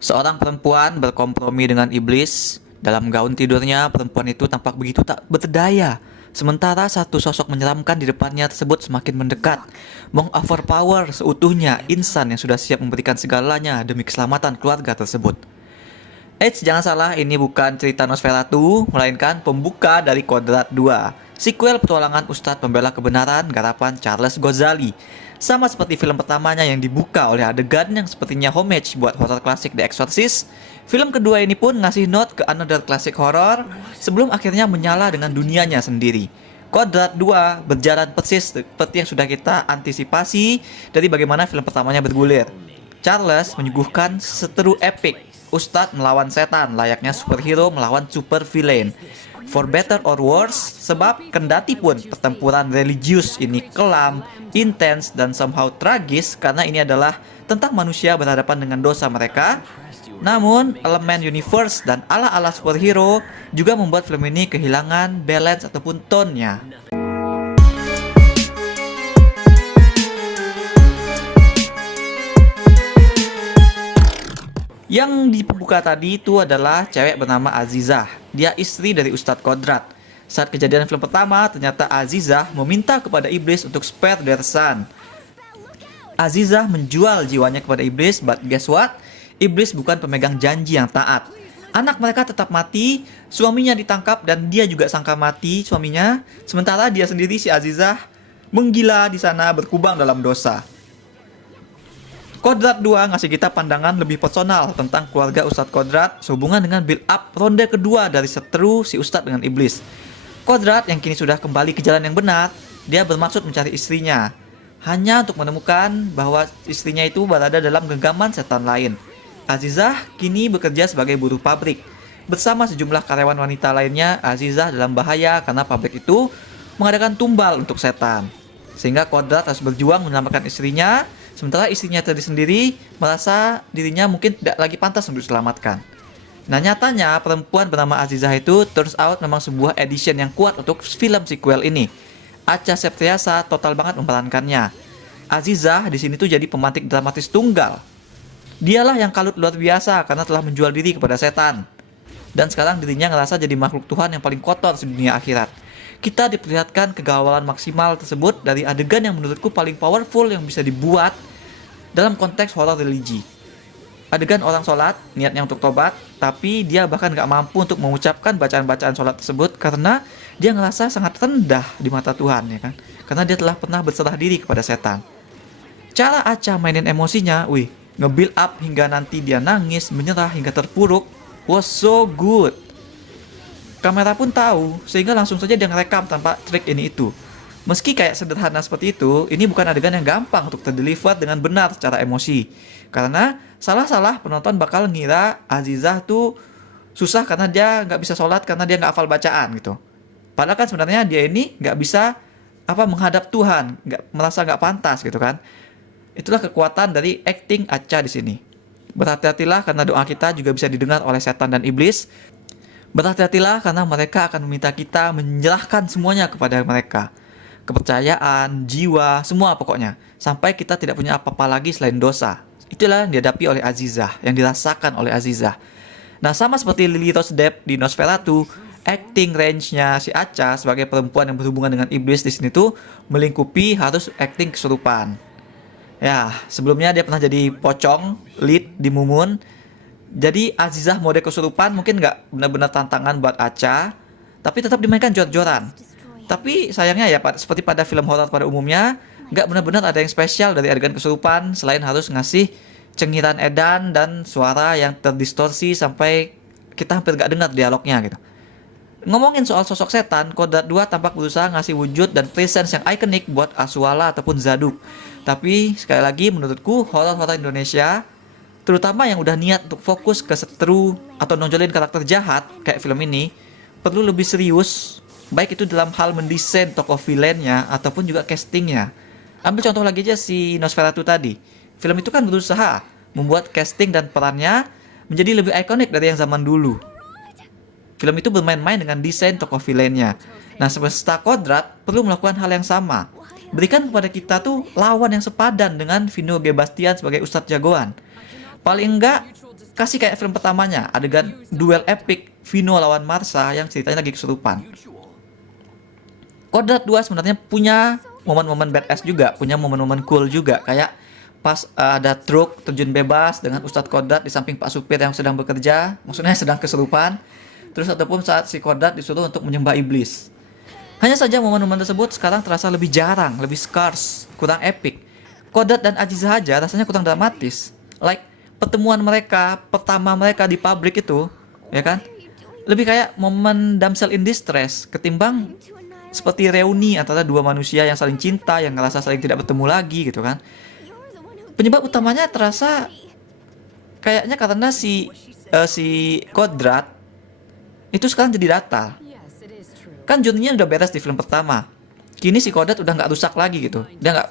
Seorang perempuan berkompromi dengan iblis. Dalam gaun tidurnya, perempuan itu tampak begitu tak berdaya. Sementara satu sosok menyeramkan di depannya tersebut semakin mendekat, meng-overpower seutuhnya insan yang sudah siap memberikan segalanya demi keselamatan keluarga tersebut. Eits, jangan salah, ini bukan cerita Nosferatu, melainkan pembuka dari Kodrat 2, sequel petualangan Ustadz Pembela Kebenaran garapan Charles Ghazali. Sama seperti film pertamanya yang dibuka oleh adegan yang sepertinya homage buat horor klasik The Exorcist, film kedua ini pun ngasih note ke another classic horror sebelum akhirnya menyala dengan dunianya sendiri. Kodrat 2 berjalan persis seperti yang sudah kita antisipasi dari bagaimana film pertamanya bergulir. Charles menyuguhkan seteru epic, Ustadz melawan setan layaknya superhero melawan super villain. For better or worse, sebab kendati pun pertempuran religius ini kelam, intens, dan somehow tragis karena ini adalah tentang manusia berhadapan dengan dosa mereka. Namun, elemen universe dan ala-ala superhero juga membuat film ini kehilangan balance ataupun tone-nya. Yang di pembuka tadi itu adalah cewek bernama Azizah. Dia istri dari Ustadz Kodrat. Saat kejadian film pertama, ternyata Azizah meminta kepada iblis untuk spare their son. Azizah menjual jiwanya kepada iblis, but guess what? Iblis bukan pemegang janji yang taat. Anak mereka tetap mati, suaminya ditangkap dan dia juga sangka mati suaminya. Sementara dia sendiri, si Azizah, menggila di sana berkubang dalam dosa. Kodrat 2 ngasih kita pandangan lebih personal tentang keluarga Ustadz Kodrat sehubungan dengan build up ronde kedua dari seteru si Ustadz dengan iblis. Kodrat yang kini sudah kembali ke jalan yang benar, dia bermaksud mencari istrinya, hanya untuk menemukan bahwa istrinya itu berada dalam genggaman setan lain. Azizah kini bekerja sebagai buruh pabrik. Bersama sejumlah karyawan wanita lainnya, Azizah dalam bahaya karena pabrik itu mengadakan tumbal untuk setan. Sehingga Kodrat harus berjuang menyelamatkan istrinya, sementara istrinya tadi sendiri merasa dirinya mungkin tidak lagi pantas untuk diselamatkan. Nah, nyatanya perempuan bernama Azizah itu turns out memang sebuah edition yang kuat untuk film sequel ini. Acha Septriasa total banget memerankannya. Azizah di sini tuh jadi pemantik dramatis tunggal. Dialah yang kalut luar biasa karena telah menjual diri kepada setan. Dan sekarang dirinya ngerasa jadi makhluk Tuhan yang paling kotor di dunia akhirat. Kita diperlihatkan kegawalan maksimal tersebut dari adegan yang menurutku paling powerful yang bisa dibuat dalam konteks horor religi. Adegan orang sholat, niatnya untuk tobat, tapi dia bahkan gak mampu untuk mengucapkan bacaan-bacaan sholat tersebut karena dia ngerasa sangat rendah di mata Tuhan, ya kan? Karena dia telah pernah berserah diri kepada setan. Cara Acha mainin emosinya, nge-build up hingga nanti dia nangis, menyerah hingga terpuruk, was so good. Kamera pun tahu, sehingga langsung saja dia ngerekam tanpa trik ini itu. Meski kayak sederhana seperti itu, ini bukan adegan yang gampang untuk terdeliver dengan benar secara emosi. Karena salah-salah penonton bakal ngira Azizah tuh susah karena dia nggak bisa sholat karena dia nggak hafal bacaan gitu. Padahal kan sebenarnya dia ini nggak bisa menghadap Tuhan, merasa nggak pantas gitu kan. Itulah kekuatan dari acting Acha di sini. Berhati-hatilah karena doa kita juga bisa didengar oleh setan dan iblis. Berhati-hatilah karena mereka akan meminta kita menyerahkan semuanya kepada mereka. Kepercayaan, jiwa, semua pokoknya. Sampai kita tidak punya apa-apa lagi selain dosa. Itulah yang dihadapi oleh Azizah, yang dirasakan oleh Azizah. Nah, sama seperti Lily Rose Depp di Nosferatu, acting range-nya si Acha sebagai perempuan yang berhubungan dengan iblis di sini tuh melingkupi harus acting kesurupan. Ya, sebelumnya dia pernah jadi pocong, lead di Mumun. Jadi Azizah mode kesurupan mungkin nggak benar-benar tantangan buat Acha, tapi tetap dimainkan jor-joran. Tapi sayangnya ya, seperti pada film horor pada umumnya, nggak benar-benar ada yang spesial dari adegan kesurupan selain harus ngasih cengiran edan dan suara yang terdistorsi sampai kita hampir nggak dengar dialognya gitu. Ngomongin soal sosok setan, Kodrat 2 tampak berusaha ngasih wujud dan presence yang ikonik buat Aswala ataupun Zaduk. Tapi sekali lagi menurutku horor-horor Indonesia, terutama yang udah niat untuk fokus ke seteru atau nonjolin karakter jahat kayak film ini, perlu lebih serius, baik itu dalam hal mendesain tokoh villainnya ataupun juga castingnya. Ambil contoh lagi aja si Nosferatu tadi. Film itu kan berusaha membuat casting dan perannya menjadi lebih ikonik dari yang zaman dulu. Film itu bermain-main dengan desain tokoh villainnya. Nah, semesta Kodrat perlu melakukan hal yang sama. Berikan kepada kita tuh lawan yang sepadan dengan Vino G. Bastian sebagai Ustadz jagoan. Paling enggak kasih kayak film pertamanya, adegan duel epic Vino lawan Marsha yang ceritanya lagi kesurupan. Kodrat 2 sebenarnya punya momen-momen badass juga, punya momen-momen cool juga, kayak pas ada truk terjun bebas dengan Ustadz Kodrat di samping Pak Supir yang sedang bekerja, maksudnya sedang kesurupan. Terus ataupun saat si Kodrat disuruh untuk menyembah iblis. Hanya saja momen-momen tersebut sekarang terasa lebih jarang, lebih scarce, kurang epic. Kodrat dan Aziza aja rasanya kurang dramatis. Like pertemuan mereka, pertama mereka di pabrik itu, ya kan? Lebih kayak momen damsel in distress ketimbang seperti reuni antara dua manusia yang saling cinta, yang ngerasa saling tidak bertemu lagi gitu kan. Penyebab utamanya terasa kayaknya karena si Kodrat itu sekarang jadi datar. Kan journey-nya udah beres di film pertama. Kini si Kodrat udah nggak rusak lagi gitu. Dia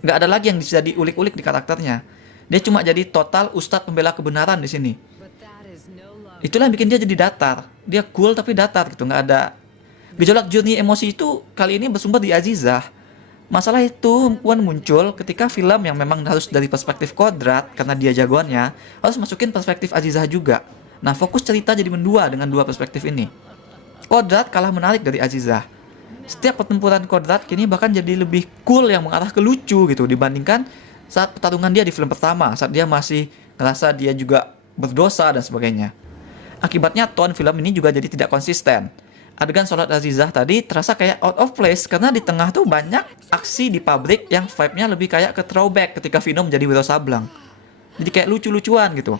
nggak ada lagi yang bisa diulik-ulik di karakternya. Dia cuma jadi total ustadz pembela kebenaran di sini. Itulah yang bikin dia jadi datar. Dia cool tapi datar gitu, nggak ada gejolak journey emosi itu. Kali ini bersumber di Azizah. Masalah itu pun muncul ketika film yang memang harus dari perspektif Kodrat karena dia jagoannya, harus masukin perspektif Azizah juga. Nah, fokus cerita jadi mendua dengan dua perspektif ini. Kodrat kalah menarik dari Azizah. Setiap pertempuran Kodrat kini bahkan jadi lebih cool yang mengarah ke lucu gitu dibandingkan saat pertarungan dia di film pertama, saat dia masih ngerasa dia juga berdosa dan sebagainya. Akibatnya tone film ini juga jadi tidak konsisten. Adegan sholat Azizah tadi terasa kayak out of place karena di tengah tuh banyak aksi di pabrik yang vibe-nya lebih kayak ke throwback ketika Vino menjadi Wiro Sableng. Jadi kayak lucu-lucuan gitu.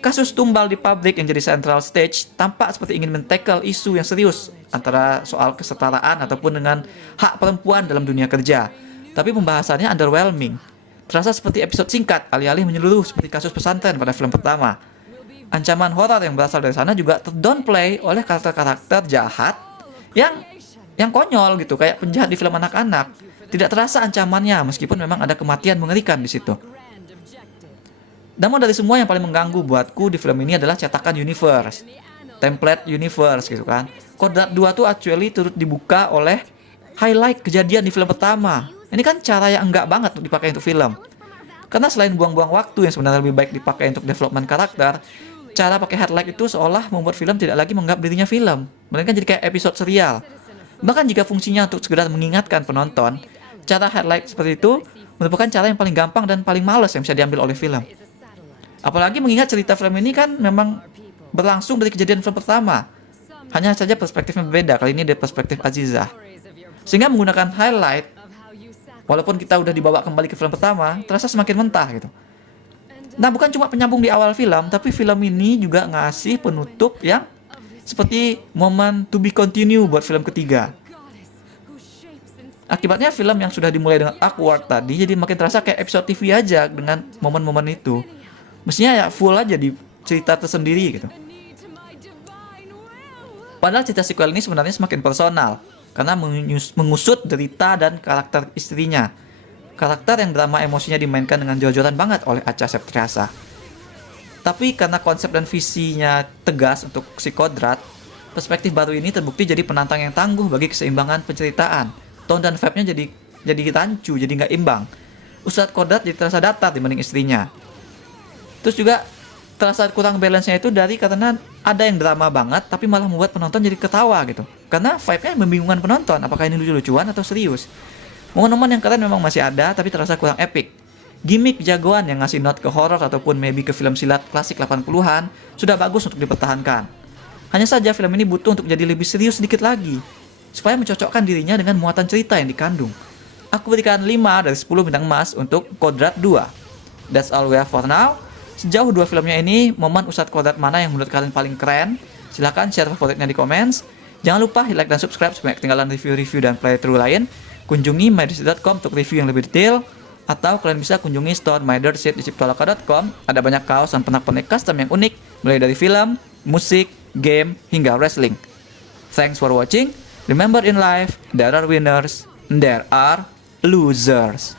Kasus tumbal di pabrik yang jadi central stage tampak seperti ingin men-tackle isu yang serius antara soal kesetaraan ataupun dengan hak perempuan dalam dunia kerja. Tapi pembahasannya underwhelming. Terasa seperti episode singkat, alih-alih menyeluruh seperti kasus pesantren pada film pertama. Ancaman horor yang berasal dari sana juga terdownplay oleh karakter-karakter jahat yang konyol gitu, kayak penjahat di film anak-anak. Tidak terasa ancamannya meskipun memang ada kematian mengerikan di situ. Namun dari semua yang paling mengganggu buatku di film ini adalah cetakan universe, template universe gitu kan. Kodrat 2 tuh actually turut dibuka oleh highlight kejadian di film pertama. Ini kan cara yang enggak banget untuk dipakai untuk film. Karena selain buang-buang waktu yang sebenarnya lebih baik dipakai untuk development karakter, cara pakai highlight itu seolah membuat film tidak lagi menganggap dirinya film, melainkan jadi kayak episode serial. Bahkan jika fungsinya untuk sekedar mengingatkan penonton, cara highlight seperti itu merupakan cara yang paling gampang dan paling males yang bisa diambil oleh film. Apalagi mengingat cerita film ini kan memang berlangsung dari kejadian film pertama. Hanya saja perspektifnya berbeda, kali ini dari perspektif Azizah. Sehingga menggunakan highlight, walaupun kita udah dibawa kembali ke film pertama, terasa semakin mentah gitu. Nah, bukan cuma penyambung di awal film, tapi film ini juga ngasih penutup yang seperti momen to be continue buat film ketiga. Akibatnya film yang sudah dimulai dengan awkward tadi jadi makin terasa kayak episode TV aja dengan momen-momen itu. Mestinya ya full aja di cerita tersendiri gitu. Padahal cerita sequel ini sebenarnya semakin personal karena mengusut derita dan karakter istrinya. Karakter yang drama emosinya dimainkan dengan jor-joran banget oleh Acha Septriasa. Tapi karena konsep dan visinya tegas untuk si Kodrat, perspektif baru ini terbukti jadi penantang yang tangguh bagi keseimbangan penceritaan. Tone dan vibe-nya jadi rancu, jadi nggak imbang. Ustadz Kodrat jadi terasa datar dibanding istrinya. Terus juga terasa kurang balance-nya itu karena ada yang drama banget tapi malah membuat penonton jadi ketawa gitu. Karena vibe-nya membingungkan penonton, apakah ini lucu-lucuan atau serius. Momen-momen yang keren memang masih ada tapi terasa kurang epic. Gimmick jagoan yang ngasih note ke horror ataupun maybe ke film silat klasik 80-an sudah bagus untuk dipertahankan. Hanya saja film ini butuh untuk jadi lebih serius sedikit lagi supaya mencocokkan dirinya dengan muatan cerita yang dikandung. Aku berikan 5 dari 10 bintang emas untuk Kodrat 2. That's all we have for now. Sejauh dua filmnya ini, momen Ustadz Kodrat mana yang menurut kalian paling keren? Silahkan share favoritnya di comments. Jangan lupa like dan subscribe supaya ketinggalan review-review dan playthrough lain. Kunjungi mydersit.com untuk review yang lebih detail. Atau kalian bisa kunjungi store mydersit di ciptoloka.com. Ada banyak kaos dan pernak-pernik custom yang unik, mulai dari film, musik, game, hingga wrestling. Thanks for watching. Remember in life, there are winners, and there are losers.